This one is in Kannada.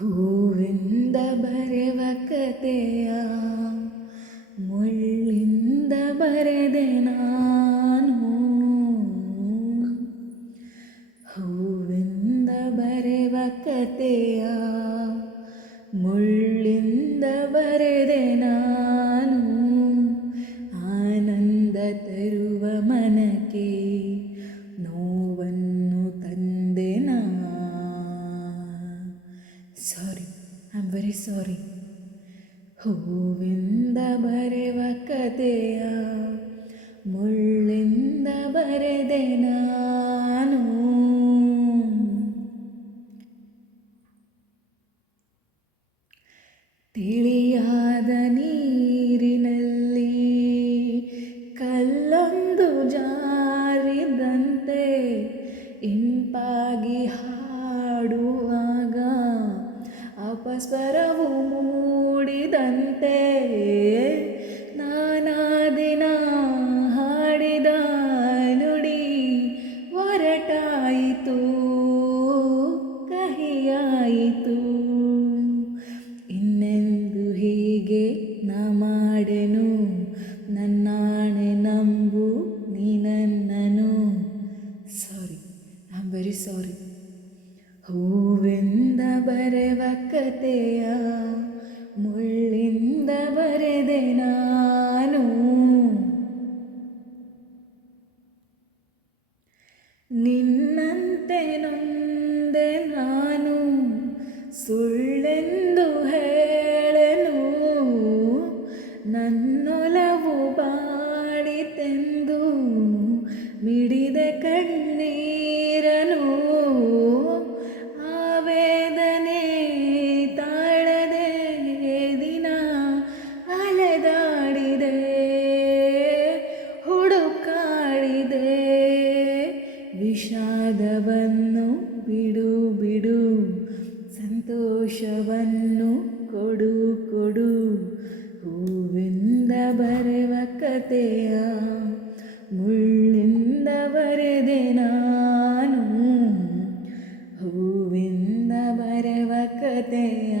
ಹೂವಿಂದ ಬರೆವ ಕತೆಯ ಮುಳ್ಳಿಂದ ಬರೆದೆ ನಾನು ಹೂವಿಂದ ಬರೆವ ಕತೆಯ ಮುಳ್ಳಿಂದ ವೆರಿ ಸಾರಿ ಹೂವಿಂದ ಬರೆವ ಕತೆಯ ಮುಳ್ಳಿಂದ ಬರೆದೆ ನಾನು. ತಿಳಿಯಾದ ಅಪಸ್ವರವು ಮೂಡಿದಂತೆ ನಾನಾದಿನ ಹಾಡಿದ ನುಡಿ ಹೊರಟಾಯಿತು, ಕಹಿಯಾಯಿತು. ಇನ್ನೆಂದು ಹೀಗೆ ನ ಮಾಡೆನು? ನನ್ನಾಣೆ ನಂಬು ನೀನನ್ನನು sorry I am very sorry ಹೂವಿಂದ ಬರೆವ ಕತೆಯ ಮುಳ್ಳಿಂದ ಬರೆದೆ ನಾನು. ನಿನ್ನಂತೆ ನೊಂದೆ ನಾನು ಸುಳ್ಳೆಂದು ಹೇಳೆನು. ನನ್ನೊಲವು ಬಾಡಿತೆಂದು ಮಿಡಿದೆ ಸಂತೋಷವನ್ನು ಬಿಡು ಬಿಡು ಸಂತೋಷವನ್ನು ಕೊಡು ಕೊಡು ಹೂವಿಂದ ಬರೆವ ಕತೆಯ ಮುಳ್ಳಿಂದ ಬರೆದೆ ನಾನು ಹೂವಿಂದ ಬರೆವ ಕತೆಯ